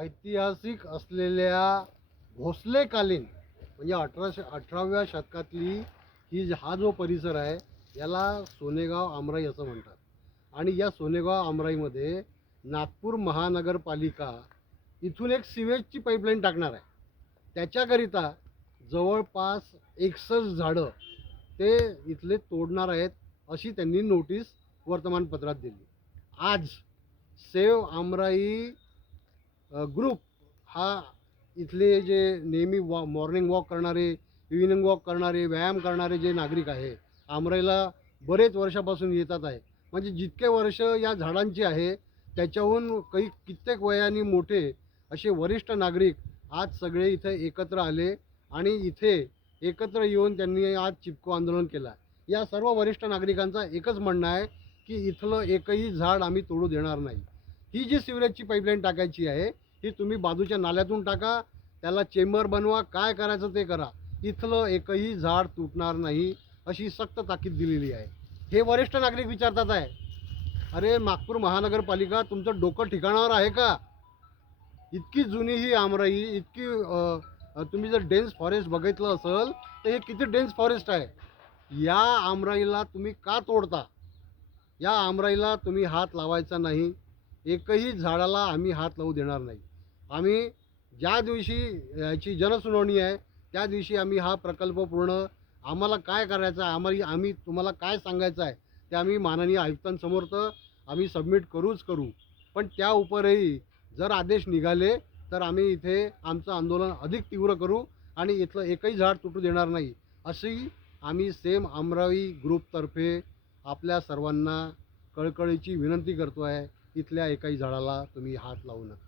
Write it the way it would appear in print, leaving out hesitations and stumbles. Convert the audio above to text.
ऐतिहासिक असलेल्या भोसलेकालीन म्हणजे 18व्या शतकातली हा जो परिसर आहे याला सोनेगाव आमराई असं म्हणतात. आणि या सोनेगाव आमराईमध्ये नागपूर महानगरपालिका इथून एक सिवेजची पाईपलाईन टाकणार आहे. त्याच्याकरिता जवळपास 61 झाडं ते इथले तोडणार आहेत अशी त्यांनी नोटीस वर्तमानपत्रात दिली. आज सेव्ह आमराई ग्रुप हा इथले जे नेहमी मॉर्निंग वॉक करणारे, इव्हिनिंग वॉक करणारे, व्यायाम करणारे जे नागरिक आहे आमराईला बरेच वर्षापासून येतात आहे. म्हणजे जितके वर्ष या झाडांची आहे त्याच्याहून कित्येक वयाने मोठे असे वरिष्ठ नागरिक आज सगळे इथे एकत्र आले आणि इथे एकत्र येऊन त्यांनी आज चिपको आंदोलन केलं. या सर्व वरिष्ठ नागरिकांचा एकच म्हणणं आहे की इथलं एकही झाड आम्ही तोडू देणार नाही. ही जी सिवरेजची पाईपलाईन टाकायची आहे ही तुम्ही बाजूच्या नाल्यातून टाका, त्याला चेंबर बनवा, काय करायचं ते करा, इथलं एकही झाड तुटणार नाही अशी सक्त ताकीद दिलेली आहे. हे वरिष्ठ नागरिक विचारतात आहे, अरे नागपूर महानगरपालिका तुमचं डोकं ठिकाणावर आहे का? इतकी जुनी ही आमराई, इतकी तुम्ही जर डेन्स फॉरेस्ट बघितलं असेल तर हे किती डेन्स फॉरेस्ट आहे. या आमराईला तुम्ही का तोडता? या आमराईला तुम्ही हात लावायचा नाही. एकही झाडाला आम्ही हात लावू देणार नाही. आम्ही ज्या दिवशी याची जनसुनावणी आहे त्या दिवशी आम्ही हा प्रकल्प पूर्ण आम्हाला काय करायचं आहे, आम्ही तुम्हाला काय सांगायचं आहे ते आम्ही माननीय आयुक्तांसमोर तर आम्ही सबमिट करू. पण त्या उपरही जर आदेश निघाले तर आम्ही इथे आमचं आंदोलन अधिक तीव्र करू आणि इथलं एकही झाड तुटू देणार नाही अशी आम्ही सेम आमराई ग्रुपतर्फे आपल्या सर्वांना कळकळीची विनंती करतो आहे. इथल्या एकाही झाडाला तुम्ही हात लावू नका.